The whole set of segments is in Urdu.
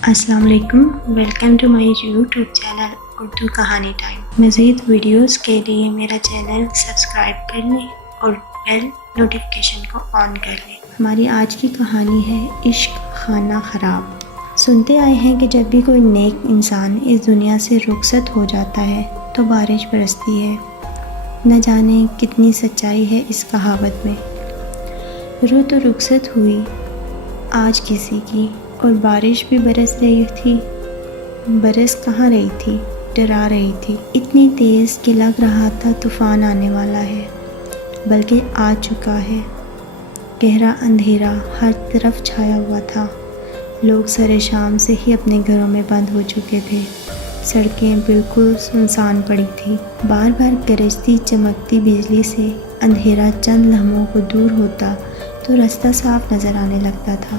السلام علیکم، welcome to my YouTube channel Urdu Kahani time. مزید ویڈیوز کے لیے میرا چینل سبسکرائب کر لیں اور بیل نوٹیفیکیشن کو آن کر لیں۔ ہماری آج کی کہانی ہے عشق خانہ خراب۔ سنتے آئے ہیں کہ جب بھی کوئی نیک انسان اس دنیا سے رخصت ہو جاتا ہے تو بارش برستی ہے۔ نہ جانے کتنی سچائی ہے اس کہاوت میں۔ روح تو رخصت ہوئی آج کسی کی، اور بارش بھی برس رہی تھی۔ برس کہاں رہی تھی، ڈرا رہی تھی، اتنی تیز کہ لگ رہا تھا طوفان آنے والا ہے، بلکہ آ چکا ہے۔ گہرا اندھیرا ہر طرف چھایا ہوا تھا۔ لوگ سر شام سے ہی اپنے گھروں میں بند ہو چکے تھے۔ سڑکیں بالکل سنسان پڑی تھی۔ بار بار گرجتی چمکتی بجلی سے اندھیرا چند لمحوں کو دور ہوتا تو رستہ صاف نظر آنے لگتا تھا۔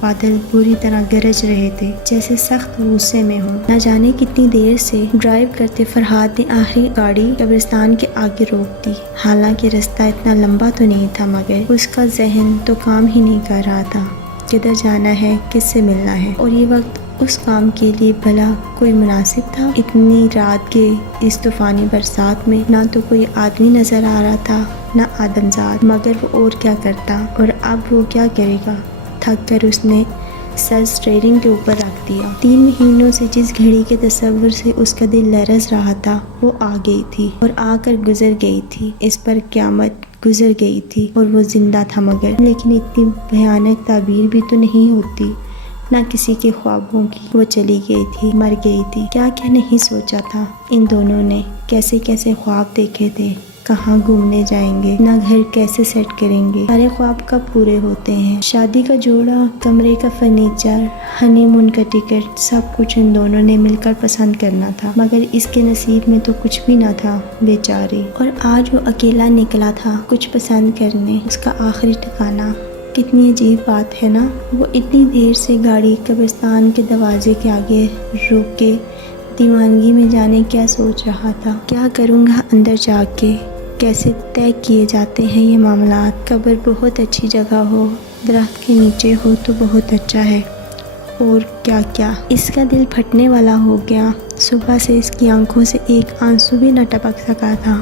بادل بری طرح گرج رہے تھے، جیسے سخت غصے میں ہوں۔ نہ جانے کتنی دیر سے ڈرائیو کرتے فرحاد نے آخری گاڑی قبرستان کے آگے روک دی۔ حالانکہ رستہ اتنا لمبا تو نہیں تھا، مگر اس کا ذہن تو کام ہی نہیں کر رہا تھا۔ کدھر جانا ہے، کس سے ملنا ہے، اور یہ وقت اس کام کے لیے بھلا کوئی مناسب تھا؟ اتنی رات کے اس طوفانی برسات میں نہ تو کوئی آدمی نظر آ رہا تھا، نہ آدمزاد، مگر وہ اور کیا کرتا، اور اب وہ کیا کرے گا؟ تھک کر اس نے سر اسٹیئرنگ کے اوپر رکھ دیا۔ 3 مہینوں سے جس گھڑی کے تصور سے اس کا دل لرز رہا تھا، وہ آ گئی تھی اور آ کر گزر گئی تھی۔ اس پر قیامت گزر گئی تھی اور وہ زندہ تھا، مگر لیکن اتنی بھیانک تعبیر بھی تو نہیں ہوتی نہ کسی کے خوابوں کی۔ وہ چلی گئی تھی، مر گئی تھی۔ کیا کیا نہیں سوچا تھا ان دونوں نے، کیسے کیسے خواب دیکھے تھے، کہاں گھومنے جائیں گے، نہ گھر کیسے سیٹ کریں گے۔ سارے خواب کب پورے ہوتے ہیں؟ شادی کا جوڑا، کمرے کا فرنیچر، ہنی مون کا ٹکٹ، سب کچھ ان دونوں نے مل کر پسند کرنا تھا، مگر اس کے نصیب میں تو کچھ بھی نہ تھا، بیچاری۔ اور آج وہ اکیلا نکلا تھا کچھ پسند کرنے، اس کا آخری ٹھکانہ۔ کتنی عجیب بات ہے نا، وہ اتنی دیر سے گاڑی قبرستان کے دروازے کے آگے روک کے دیوانگی میں جانے کیا سوچ رہا تھا۔ کیا کروں گا اندر جا کے، کیسے طے کیے جاتے ہیں یہ معاملات۔ قبر بہت اچھی جگہ ہو، درخت کے نیچے ہو تو بہت اچھا ہے، اور کیا کیا۔ اس کا دل پھٹنے والا ہو گیا۔ صبح سے اس کی آنکھوں سے ایک آنسو بھی نہ ٹپک سکا تھا۔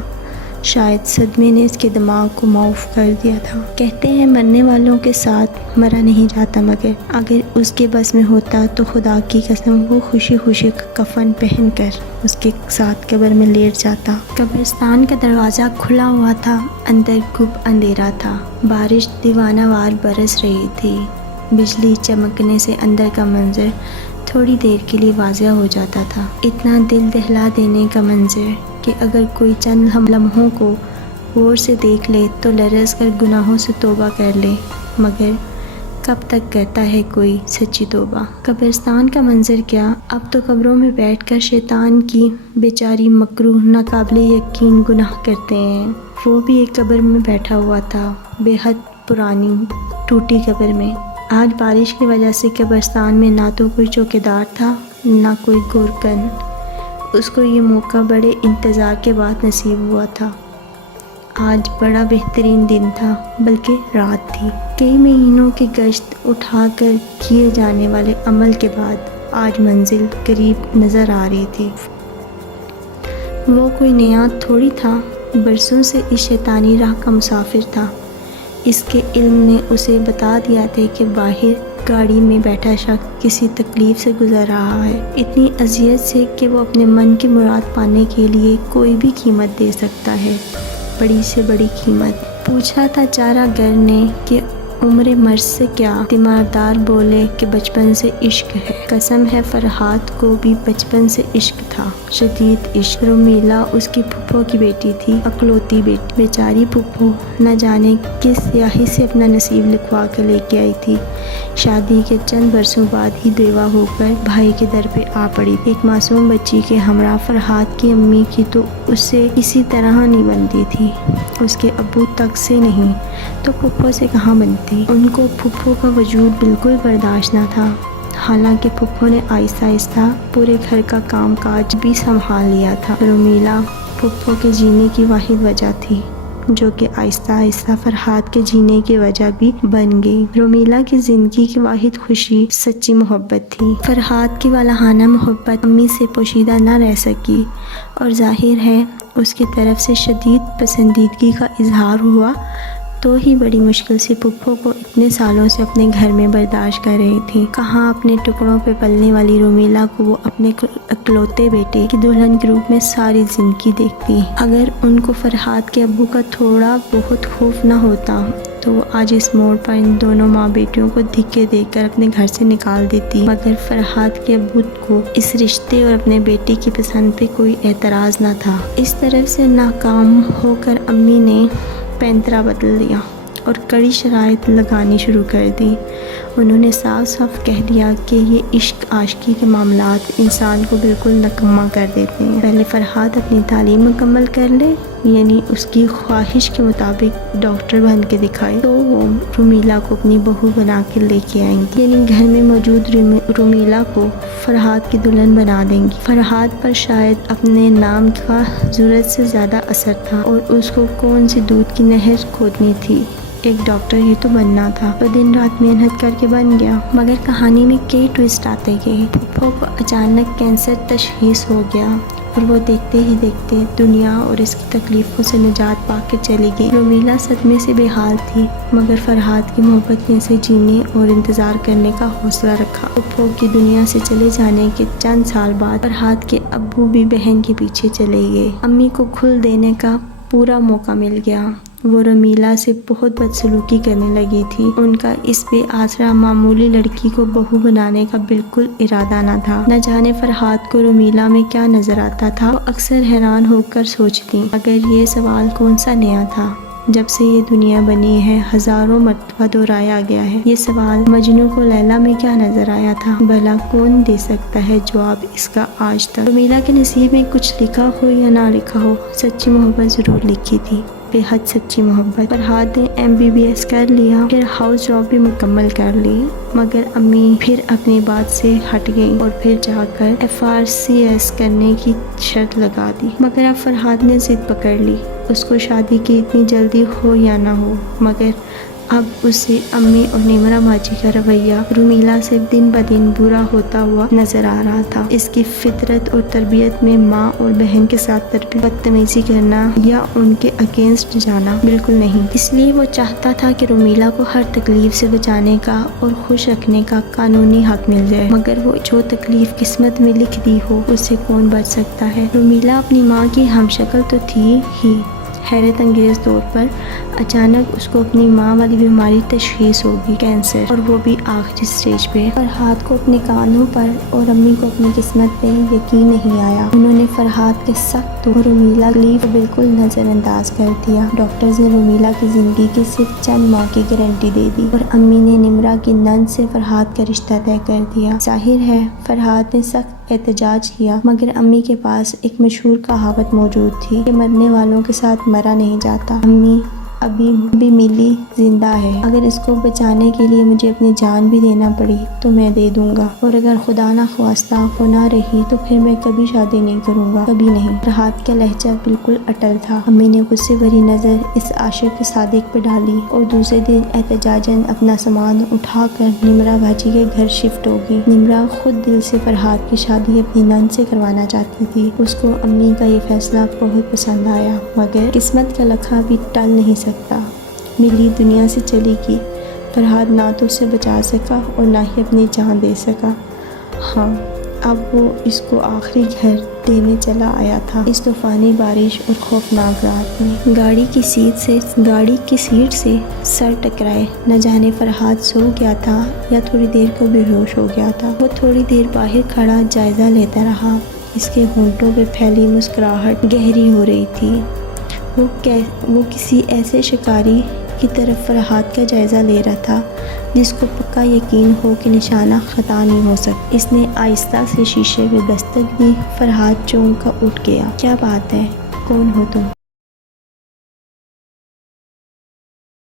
شاید صدمے نے اس کے دماغ کو معاف کر دیا تھا۔ کہتے ہیں مرنے والوں کے ساتھ مرا نہیں جاتا، مگر اگر اس کے بس میں ہوتا تو خدا کی قسم وہ خوشی خوشی کفن پہن کر اس کے ساتھ قبر میں لیٹ جاتا۔ قبرستان کا دروازہ کھلا ہوا تھا، اندر گھپ اندھیرا تھا۔ بارش دیوانہ وار برس رہی تھی۔ بجلی چمکنے سے اندر کا منظر تھوڑی دیر کے لیے واضح ہو جاتا تھا۔ اتنا دل دہلا دینے کا منظر کہ اگر کوئی چند لمحوں کو غور سے دیکھ لے تو لرز کر گناہوں سے توبہ کر لے، مگر کب تک کرتا ہے کوئی سچی توبہ؟ قبرستان کا منظر کیا، اب تو قبروں میں بیٹھ کر شیطان کی بیچاری مکروہ ناقابل یقین گناہ کرتے ہیں۔ وہ بھی ایک قبر میں بیٹھا ہوا تھا، بے حد پرانی ٹوٹی قبر میں۔ آج بارش کی وجہ سے قبرستان میں نہ تو کوئی چوکیدار تھا، نہ کوئی گورکن۔ اس کو یہ موقع بڑے انتظار کے بعد نصیب ہوا تھا۔ آج بڑا بہترین دن تھا، بلکہ رات تھی۔ کئی مہینوں کی گشت اٹھا کر کیے جانے والے عمل کے بعد آج منزل قریب نظر آ رہی تھی۔ وہ کوئی نیا تھوڑی تھا، برسوں سے اس شیطانی راہ کا مسافر تھا۔ اس کے علم نے اسے بتا دیا تھا کہ باہر گاڑی میں بیٹھا شخص کسی تکلیف سے گزر رہا ہے، اتنی اذیت سے کہ وہ اپنے من کی مراد پانے کے لیے کوئی بھی قیمت دے سکتا ہے، بڑی سے بڑی قیمت۔ پوچھا تھا چارہ گر نے کہ عمر مرض سے کیا؟ تیماردار بولے کہ بچپن سے عشق ہے۔ قسم ہے فرحاد کو بھی بچپن سے عشق تھا، شدید عشق۔ رومیلا اس کی پھپھو کی بیٹی تھی، اکلوتی بیٹی۔ بیچاری پھپھو نہ جانے کس سیاہی سے اپنا نصیب لکھوا کر لے کے آئی تھی۔ شادی کے چند برسوں بعد ہی بیوہ ہو کر بھائی کے در پہ آ پڑی۔ ایک معصوم بچی کے ہمراہ فرحاد کی امی کی تو اس سے کسی طرح نہیں بنتی تھی، اس کے ابو تک سے نہیں تو پھپھو سے کہاں بنتی؟ ان کو پھپھو کا وجود بالکل برداشت نہ تھا۔ حالانکہ پھپھو نے آہستہ آہستہ پورے گھر کا کام کاج بھی سنبھال لیا تھا۔ رومیلا پھپھو کے جینے کی واحد وجہ تھی۔ جو کہ آہستہ آہستہ فرحاد کے جینے کی وجہ بھی بن گئی۔ رومیلا کی زندگی کی واحد خوشی سچی محبت تھی۔ فرحاد کی والہانہ محبت امی سے پوشیدہ نہ رہ سکی اور ظاہر ہے اس کی طرف سے شدید پسندیدگی کا اظہار ہوا تو ہی بڑی مشکل سے پھپھو کو اتنے سالوں سے اپنے گھر میں برداشت کر رہی تھی۔ کہاں اپنے ٹکڑوں پہ پلنے والی رومیلا کو وہ اپنے اکلوتے بیٹے کی دلہن کے روپ میں ساری زندگی دیکھتی۔ اگر ان کو فرحاد کے ابو کا تھوڑا بہت خوف نہ ہوتا تو وہ آج اس موڑ پر ان دونوں ماں بیٹیوں کو دھکے دے کر اپنے گھر سے نکال دیتی، مگر فرحاد کے ابو کو اس رشتے اور اپنے بیٹے کی پسند پہ کوئی اعتراض نہ تھا۔ اس طرف سے ناکام ہو کر امی نے پینترا بدل دیا اور کڑی شرائط لگانی شروع کر دی۔ انہوں نے صاف صاف کہہ دیا کہ یہ عشق عاشقی کے معاملات انسان کو بالکل نکما کر دیتے ہیں۔ پہلے فرحاد اپنی تعلیم مکمل کر لے، یعنی اس کی خواہش کے مطابق ڈاکٹر بن کے دکھائے تو وہ رومیلا کو اپنی بہو بنا کے لے کے آئیں گی، یعنی گھر میں موجود رومیلا کو فرحاد کی دلہن بنا دیں گی۔ فرحاد پر شاید اپنے نام کا ضرورت سے زیادہ اثر تھا اور اس کو کون سی دودھ کی نہر کھودنی تھی، ایک ڈاکٹر ہی تو بننا تھا، تو دن رات محنت کر کے بن گیا۔ مگر کہانی میں کئی ٹویسٹ آتے گئے۔ پھپھو کو اچانک کینسر تشخیص ہو گیا اور وہ دیکھتے ہی دیکھتے دنیا اور اس کی تکلیفوں سے نجات پا کے چلی گئی۔ رومیلا صدمے سے بے حال تھی، مگر فرحاد کی محبت نے اسے جینے اور انتظار کرنے کا حوصلہ رکھا۔ پھپھو کی دنیا سے چلے جانے کے چند سال بعد فرحاد کے ابو بھی بہن کے پیچھے چلے گئے۔ امی کو کھل دینے کا پورا موقع مل گیا۔ وہ رومیلا سے بہت بدسلوکی کرنے لگی تھی۔ ان کا اس بے آسرا معمولی لڑکی کو بہو بنانے کا بالکل ارادہ نہ تھا۔ نہ جانے فرحاد کو رومیلا میں کیا نظر آتا تھا، وہ اکثر حیران ہو کر سوچتی، مگر یہ سوال کون سا نیا تھا؟ جب سے یہ دنیا بنی ہے ہزاروں مرتبہ دہرایا گیا ہے یہ سوال، مجنوں کو لیلا میں کیا نظر آیا تھا؟ بھلا کون دے سکتا ہے جواب اس کا آج تک؟ رومیلا کے نصیب میں کچھ لکھا ہو یا نہ لکھا ہو، سچی محبت ضرور لکھی تھی، بے حد سچی محبت۔ فرحاد نے MBBS کر لیا، پھر ہاؤس جاب بھی مکمل کر لی، مگر امی پھر اپنی بات سے ہٹ گئی اور پھر جا کر FRCS کرنے کی شرط لگا دی۔ مگر اب فرحاد نے ضد پکڑ لی، اس کو شادی کی اتنی جلدی ہو یا نہ ہو، مگر اب اسے امی اور نمرا باجی کا رویہ رومیلا سے دن بدن برا ہوتا ہوا نظر آ رہا تھا۔ اس کی فطرت اور تربیت میں ماں اور بہن کے ساتھ بدتمیزی کرنا یا ان کے اگینسٹ جانا بالکل نہیں۔ اس لیے وہ چاہتا تھا کہ رومیلا کو ہر تکلیف سے بچانے کا اور خوش رکھنے کا قانونی حق مل جائے، مگر وہ جو تکلیف قسمت میں لکھ دی ہو اس سے کون بچ سکتا ہے؟ رومیلا اپنی ماں کی ہم شکل تو تھی ہی، حیرت انگیز طور پر اچانک اس کو اپنی ماں والی بیماری تشخیص ہوگی، کینسر، اور وہ بھی آخری سٹیج پہ۔ فرحاد کو اپنے کانوں پر اور امی کو اپنی قسمت پہ یقین نہیں آیا۔ انہوں نے فرحاد کے سخت اور رومیلا کو بالکل نظر انداز کر دیا۔ ڈاکٹرز نے رومیلا کی زندگی کی صرف چند ماہ کی گارنٹی دے دی اور امی نے نمرا کی نند سے فرحاد کا رشتہ طے کر دیا۔ ظاہر ہے فرحاد نے سخت احتجاج کیا، مگر امی کے پاس ایک مشہور کہاوت موجود تھی کہ مرنے والوں کے ساتھ مرا نہیں جاتا۔ امی ابھی بھی ملی زندہ ہے، اگر اس کو بچانے کے لیے مجھے اپنی جان بھی دینا پڑی تو میں دے دوں گا، اور اگر خدا نہ خواستہ وہ نہ رہی تو پھر میں کبھی شادی نہیں کروں گا، کبھی نہیں۔ فرحاد کا لہجہ بالکل اٹل تھا۔ امی نے غصے بھری نظر اس عاشق صادق پہ ڈالی اور دوسرے دن احتجاجاً اپنا سامان اٹھا کر نمرا باجی کے گھر شفٹ ہو گئی۔ نمرا خود دل سے فرحاد کی شادی اپنی نند سے کروانا چاہتی تھی۔ اس کو امی کا یہ فیصلہ بہت پسند آیا، مگر قسمت کا لکھا بھی ٹل نہیں سکتا۔ ملی دنیا سے چلی گئی۔ فرحاد نہ تو اسے بچا سکا اور نہ ہی اپنی جان دے سکا۔ ہاں، اب وہ اس کو آخری گھر دینے چلا آیا تھا اس طوفانی بارش اور خوفناک رات میں۔ گاڑی کی سیٹ سے سر ٹکرائے، نہ جانے فرحاد سو گیا تھا یا تھوڑی دیر کو بے ہوش ہو گیا تھا۔ وہ تھوڑی دیر باہر کھڑا جائزہ لیتا رہا، اس کے ہونٹوں پہ پھیلی مسکراہٹ گہری ہو رہی تھی۔ وہ کسی ایسے شکاری کی طرف فرحاد کا جائزہ لے رہا تھا جس کو پکا یقین ہو کہ نشانہ خطا نہیں ہو سکتا۔ اس نے آہستہ سے شیشے پہ دستک دی۔ فرحاد چونک کا اٹھ گیا۔ کیا بات ہے؟ کون ہو تم؟